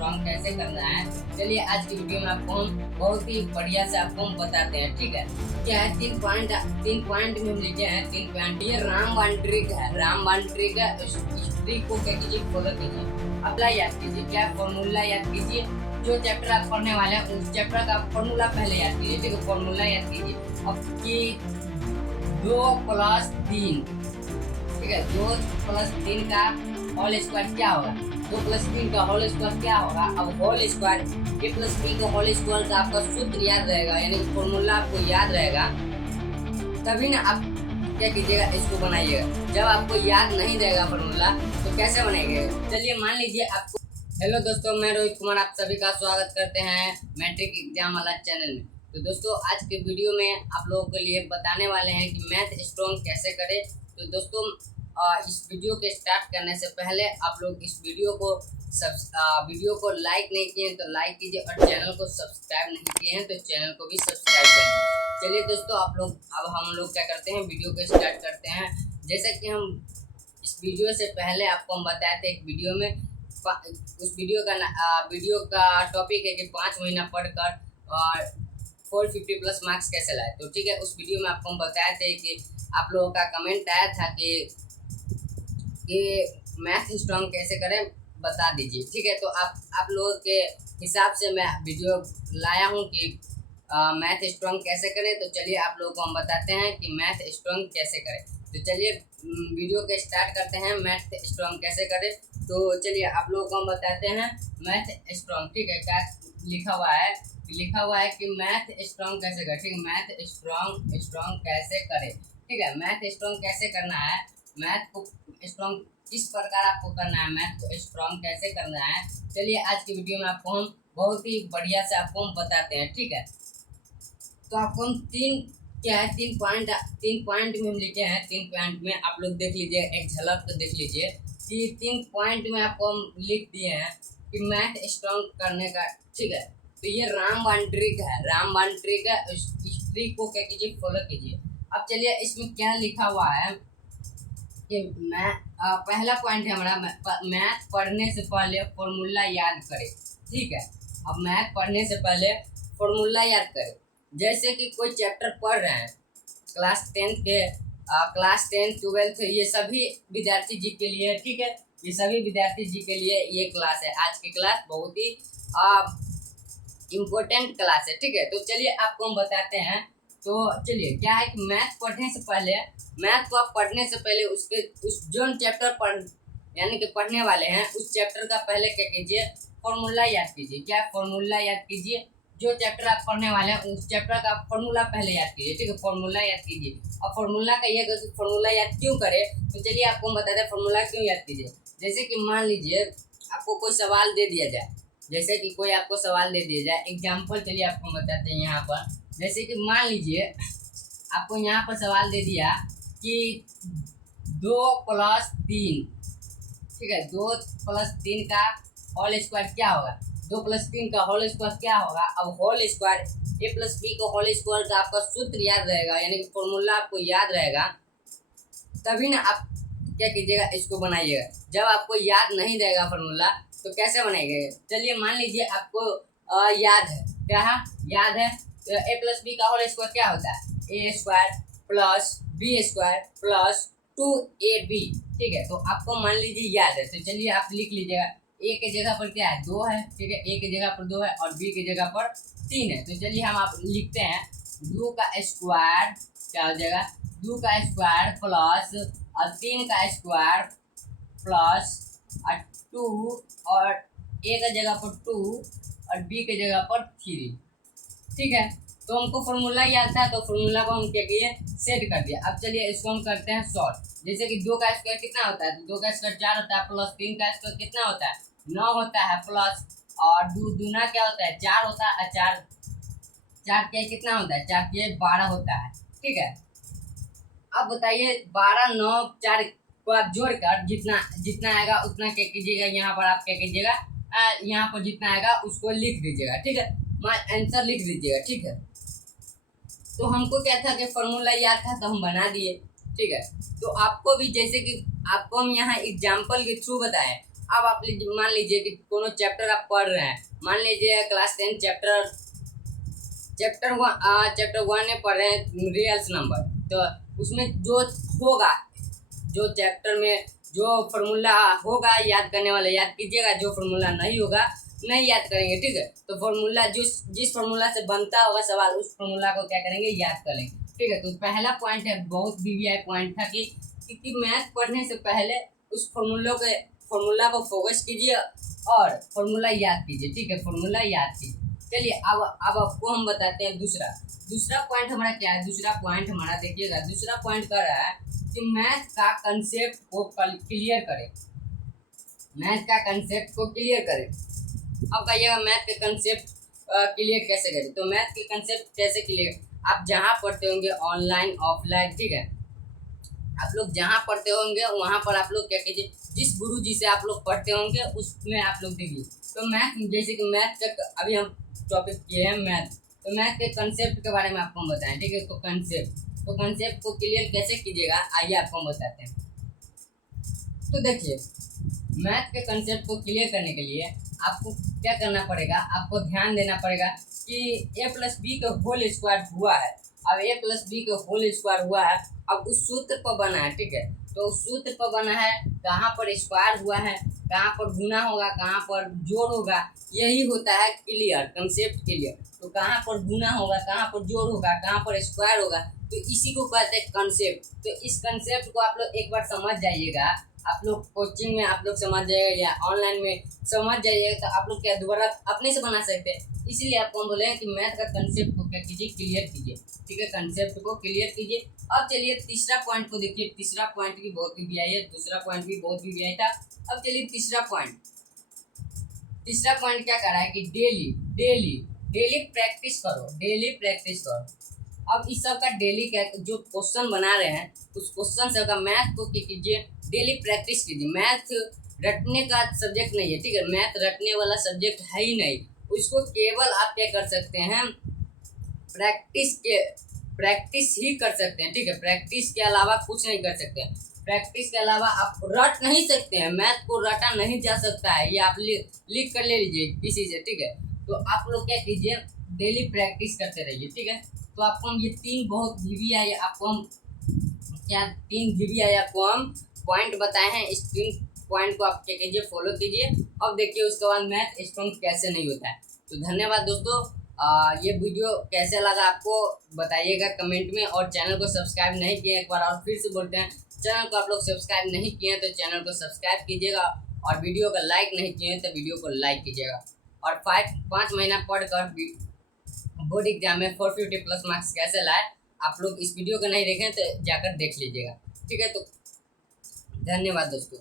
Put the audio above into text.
Strong कैसे करना है। चलिए आज की वीडियो में आपको हम बहुत ही बढ़िया से आपको हम बताते हैं। ठीक है, क्या है तीन पॉइंट में हम लिखे हैं 3 पॉइंट। ये रामबाण ट्रिक है, रामबाण ट्रिक है। इस ट्रिक को क्या कीजिए, फॉलो कीजिए, अप्लाई याद कीजिए। क्या फॉर्मूला याद कीजिए, जो चैप्टर आप पढ़ने वाले हैं उस चैप्टर का फॉर्मूला पहले याद कीजिए। ठीक है, फॉर्मूला याद कीजिए। अब कि 2+3, ठीक है, 2+3 का होल स्क्वायर क्या होगा, 2+3 का होल स्क्वायर क्या होगा। अब होल स्क्वायर a+b का होल स्क्वायर का आपका सूत्र याद रहेगा, यानी फॉर्मूला आपको याद रहेगा, तभी ना आप क्या कीजिएगा, इसको बनाइएगा। जब आपको याद नहीं रहेगा फॉर्मूला तो कैसे बनाएंगे। चलिए मान लीजिए आपको, हेलो दोस्तों, मैं रोहित कुमार आप सभी का स्वागत करते हैं मैट्रिक एग्जाम वाला चैनल में। तो दोस्तों आज के वीडियो में आप लोगों के लिए बताने वाले हैं कि मैथ स्ट्रॉन्ग कैसे करें। तो दोस्तों इस वीडियो के स्टार्ट करने से पहले आप लोग इस वीडियो को लाइक नहीं किए हैं तो लाइक कीजिए, और चैनल को सब्सक्राइब नहीं किए हैं तो चैनल को भी सब्सक्राइब करें। चलिए दोस्तों अब हम लोग क्या करते हैं, वीडियो को स्टार्ट करते हैं। जैसा कि हम इस वीडियो से पहले आपको हम बताए थे एक वीडियो में, उस वीडियो का टॉपिक है कि 5 महीना पढ़कर 450+ मार्क्स कैसे लाए। तो ठीक है, उस वीडियो में आपको हम बताए थे कि आप लोगों का कमेंट आया था कि मैथ स्ट्रॉन्ग कैसे करें, बता दीजिए। ठीक है, तो आप लोगों के हिसाब से मैं वीडियो लाया हूँ कि मैथ स्ट्रॉन्ग कैसे करें। तो चलिए आप लोगों को हम बताते हैं कि मैथ स्ट्रॉन्ग कैसे करें। तो चलिए वीडियो के स्टार्ट करते हैं, मैथ स्ट्रॉन्ग कैसे करें। तो चलिए आप लोगों को हम बताते हैं मैथ स्ट्रॉन्ग। ठीक है, क्या लिखा हुआ है कि मैथ स्ट्रॉन्ग कैसे करें। ठीक है, मैथ स्ट्रॉन्ग कैसे करें। ठीक है, मैथ स्ट्रॉन्ग कैसे करना है, मैथ को स्ट्रॉन्ग किस प्रकार आपको करना है, मैथ को स्ट्रॉन्ग कैसे करना है। चलिए आज की वीडियो में आपको हम बहुत ही बढ़िया से आपको हम बताते हैं। ठीक है, तो आपको हम तीन पॉइंट में हम लिखे हैं। 3 पॉइंट में आप लोग देख लीजिए, एक झलक तो देख लीजिए कि 3 पॉइंट में आपको हम लिख दिए हैं कि मैथ स्ट्रॉन्ग करने का। ठीक है, तो ये रामबाण ट्रिक है। इस ट्रिक को क्या कीजिए, फॉलो कीजिए। अब चलिए इसमें क्या लिखा हुआ है कि पहला पॉइंट है हमारा, मैथ पढ़ने से पहले फॉर्मूला याद करें। ठीक है, अब मैथ पढ़ने से पहले फॉर्मूला याद करें। जैसे कि कोई चैप्टर पढ़ रहे हैं क्लास 10 12 ये सभी विद्यार्थी जी के लिए। ठीक है, ये सभी विद्यार्थी जी के लिए ये क्लास है। आज की क्लास बहुत ही इम्पोर्टेंट क्लास है। ठीक है, तो चलिए आपको हम बताते हैं। तो चलिए क्या है कि मैथ को आप पढ़ने से पहले उस जो चैप्टर यानी कि पढ़ने वाले हैं उस चैप्टर का पहले क्या कीजिए, फॉर्मूला याद कीजिए। क्या फॉर्मूला याद कीजिए, जो चैप्टर आप पढ़ने वाले हैं उस चैप्टर का फॉर्मूला पहले याद कीजिए। ठीक है, फॉर्मूला याद कीजिए। और फॉर्मूला का ये फॉर्मूला याद क्यों करें, तो चलिए आपको हम बताते हैं फॉर्मूला क्यों याद कीजिए। जैसे कि मान लीजिए आपको कोई सवाल दे दिया जाए, एग्जाम्पल चलिए आपको बताते हैं यहाँ पर। जैसे कि मान लीजिए आपको यहाँ पर सवाल दे दिया कि 2+3, ठीक है, 2+3 का होल स्क्वायर क्या होगा, 2+3 का होल स्क्वायर क्या होगा। अब होल स्क्वायर a+b का होल स्क्वायर का आपका सूत्र याद रहेगा, यानी कि फॉर्मूला आपको याद रहेगा, तभी ना आप क्या कीजिएगा, इसको बनाइएगा। जब आपको याद नहीं रहेगा फॉर्मूला तो कैसे बनाएंगे। चलिए मान लीजिए आपको याद है, क्या है, याद है तो a+b का होल स्क्वायर क्या होता है, a² + b² + 2ab। ठीक है, तो आपको मान लीजिए याद है, तो चलिए आप लिख लीजिएगा। a के जगह पर क्या है, 2 है। ठीक है, a के जगह पर 2 है और b के जगह पर 3 है। तो चलिए हम आप लिखते हैं 2 का स्क्वायर क्या हो जाएगा, 2 का स्क्वायर प्लस 3 का स्क्वायर प्लस 2 और a का जगह पर 2 और b के जगह पर 3। ठीक है, तो हमको फॉर्मूला याद था तो फॉर्मूला को हम क्या किए, सेट कर दिया। अब चलिए इसको हम करते हैं सॉल्व। जैसे कि 2 का स्क्वायर कितना होता है, 2 का स्क्वायर 4 होता है, प्लस 3 का स्क्वायर कितना होता है, 9 होता है, प्लस और 2 दूना क्या होता है, 4 होता है, 4 के कितना होता है, 4 के 12 होता है। ठीक है, अब बताइए 12 9 4 को आप जोड़कर जितना आएगा उतना क्या कीजिएगा, यहाँ पर आप क्या कीजिएगा, यहाँ पर जितना आएगा उसको लिख दीजिएगा। ठीक है, आंसर लिख दीजिएगा। ठीक है, तो हमको क्या था कि फॉर्मूला याद था तो हम बना दिए। ठीक है, तो आपको भी जैसे कि आपको हम यहाँ एग्जाम्पल के थ्रू बताएं, अब आप मान लीजिए कि कोनो चैप्टर आप पढ़ रहे हैं, मान लीजिए क्लास 10 चैप्टर 1 में पढ़ रहे हैं रियल्स नंबर, तो उसमें जो होगा, जो चैप्टर में जो फॉर्मूला होगा याद करने वाला याद कीजिएगा, जो फॉर्मूला नहीं होगा नहीं याद करेंगे, ठीक है। तो फॉर्मूला जिस फॉर्मूला से बनता होगा सवाल, उस फॉर्मूला को क्या करेंगे, याद कर लेंगे, ठीक है। तो पहला पॉइंट है, बहुत वीवीआई पॉइंट था कि मैथ पढ़ने से पहले उस फॉर्मूला को फोकस कीजिए और फॉर्मूला याद कीजिए, ठीक है, फॉर्मूला याद कीजिए। चलिए अब आपको हम बताते हैं दूसरा पॉइंट हमारा क्या है। दूसरा पॉइंट हमारा देखिएगा, दूसरा पॉइंट कर रहा है कि मैथ का कंसेप्ट को क्लियर करें, मैथ का कंसेप्ट को क्लियर करें। अब कहिएगा मैथ के कंसेप्ट क्लियर कैसे करें, तो मैथ के कंसेप्ट कैसे क्लियर, आप जहाँ पढ़ते होंगे ऑनलाइन ऑफलाइन, ठीक है, आप लोग जहाँ पढ़ते होंगे वहाँ पर आप लोग क्या कीजिए, जिस गुरु जी से आप लोग पढ़ते होंगे उसमें आप लोग देखिए। तो मैथ, जैसे कि मैथ का अभी हम टॉपिक किए हैं मैथ, तो मैथ के कंसेप्ट के बारे में आपको हम बताएं, ठीक है। तो कंसेप्ट को क्लियर कैसे कीजिएगा, आइए आपको हम बताते हैं। तो देखिए, मैथ के कंसेप्ट को क्लियर करने के लिए आपको क्या करना पड़ेगा, आपको ध्यान देना पड़ेगा कि a+b का होल स्क्वायर हुआ है। अब a+b का होल स्क्वायर हुआ है, अब उस सूत्र पर बना है, ठीक है। तो उस सूत्र पर बना है, कहाँ पर स्क्वायर हुआ है, कहाँ पर गुना होगा, कहाँ पर जोड़ होगा, यही होता है क्लियर, कंसेप्ट क्लियर। तो कहाँ पर गुना होगा, कहाँ पर जोड़ होगा, कहाँ पर स्क्वायर होगा, तो इसी को कहते हैं कंसेप्ट। तो इस कंसेप्ट को आप लोग एक बार समझ जाइएगा, आप लोग कोचिंग में आप लोग समझ जाइएगा या ऑनलाइन में समझ जाइएगा, तो आप लोग क्या दोबारा अपने से बना सकते हैं। इसीलिए आपको हम बोले हैं कि मैथ का कंसेप्ट को क्या कीजिए, क्लियर कीजिए, ठीक है, कंसेप्ट को क्लियर कीजिए। अब चलिए तीसरा पॉइंट को देखिए, तीसरा पॉइंट भी बहुत वीवीआई है, दूसरा पॉइंट भी बहुत वीवीआई था। अब चलिए तीसरा पॉइंट क्या कर रहा है कि डेली प्रैक्टिस करो, डेली प्रैक्टिस करो। अब इस सब का डेली क्या जो क्वेश्चन बना रहे हैं, उस क्वेश्चन से का मैथ को क्या कीजिए, डेली प्रैक्टिस कीजिए। मैथ रटने का सब्जेक्ट नहीं है, ठीक है, मैथ रटने वाला सब्जेक्ट है ही नहीं। उसको केवल आप क्या कर सकते हैं, प्रैक्टिस ही कर सकते हैं, ठीक है, प्रैक्टिस के अलावा कुछ नहीं कर सकते हैं। प्रैक्टिस के अलावा आप रट नहीं सकते हैं, मैथ को रटा नहीं जा सकता है, ये आप लिख कर ले लीजिए किसी से, ठीक है। तो आप लोग क्या कीजिए, डेली प्रैक्टिस करते रहिए, ठीक है। तो आपको हम ये तीन बहुत वीवीआई आपको हम पॉइंट बताए हैं, इस 3 पॉइंट को आप क्या कीजिए, फॉलो कीजिए। अब देखिए उसके बाद मैथ स्ट्रॉन्ग कैसे नहीं होता है। तो धन्यवाद दोस्तों, ये वीडियो कैसे लगा आपको बताइएगा कमेंट में, और चैनल को सब्सक्राइब नहीं किए, एक बार और फिर से बोलते हैं, चैनल को आप लोग सब्सक्राइब नहीं किए हैं तो चैनल को सब्सक्राइब कीजिएगा, और वीडियो को लाइक नहीं किए हैं तो वीडियो को लाइक कीजिएगा। और 5 महीना पढ़कर बोर्ड एग्जाम में 450+ मार्क्स कैसे लाए, आप लोग इस वीडियो को नहीं देखें तो जाकर देख लीजिएगा, ठीक है। तो धन्यवाद दोस्तों।